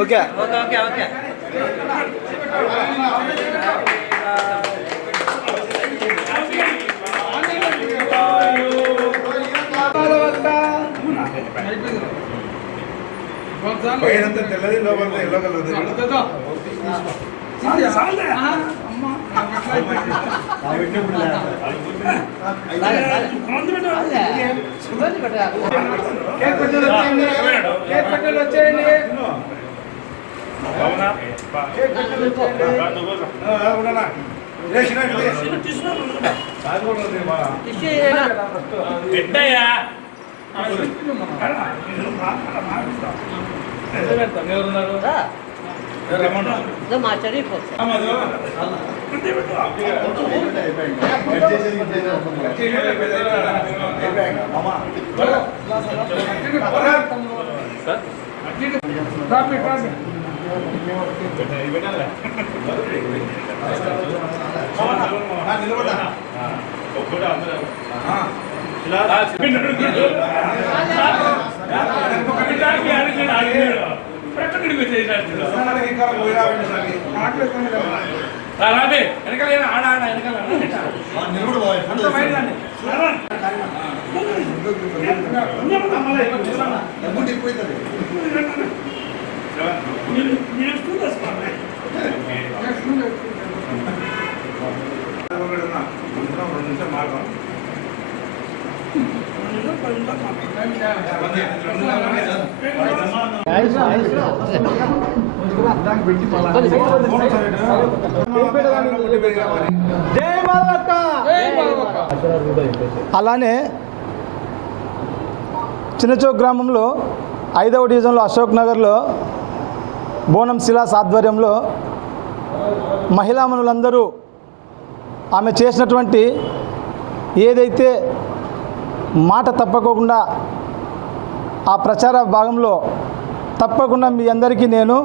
Okay పైనంతా తెల్లది లోపల yellow colour మా షరీఫ్ రాబే వెనకాల ఆడ ఆడ వెనకాల అలానే చిన్నచౌక్ గ్రామంలో 5వ డివిజన్లో అశోక్ నగర్లో బోనం శిలాస్ ఆధ్వర్యంలో మహిళామణులందరూ ఆమె చేసినటువంటి ఏదైతే మాట తప్పకోకుండా ఆ ప్రచార భాగంలో తప్పకుండా మీ అందరికీ నేను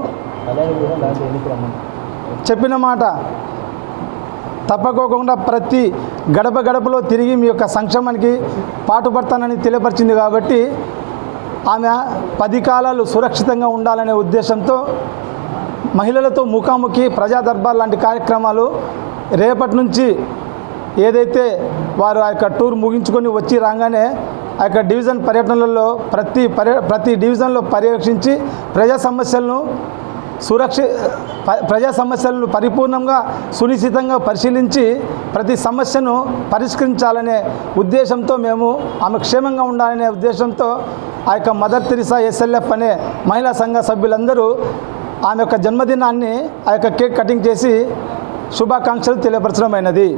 చెప్పిన మాట తప్పకోకుండా ప్రతి గడప గడపలో తిరిగి మీ యొక్క సంక్షేమానికి పాటుపడతానని తెలియపరిచింది కాబట్టి ఆమె 10 కాలాలు సురక్షితంగా ఉండాలనే ఉద్దేశంతో మహిళలతో ముఖాముఖి ప్రజా దర్బార్ లాంటి కార్యక్రమాలు రేపటి నుంచి ఏదైతే వారు ఆ యొక్క టూర్ ముగించుకొని వచ్చి రాగానే ఆ యొక్క డివిజన్ పర్యటనలలో ప్రతి డివిజన్లో పర్యవేక్షించి ప్రజా సమస్యలను పరిపూర్ణంగా సునిశ్చితంగా పరిశీలించి ప్రతి సమస్యను పరిష్కరించాలనే ఉద్దేశంతో మేము ఆమె క్షేమంగా ఉండాలనే ఉద్దేశంతో ఆ యొక్క మదర్ తెరిసా SLF అనే మహిళా సంఘ సభ్యులందరూ ఆమె యొక్క జన్మదినాన్ని ఆ యొక్క కేక్ కటింగ్ చేసి శుభాకాంక్షలు తెలియపరచడమైనది.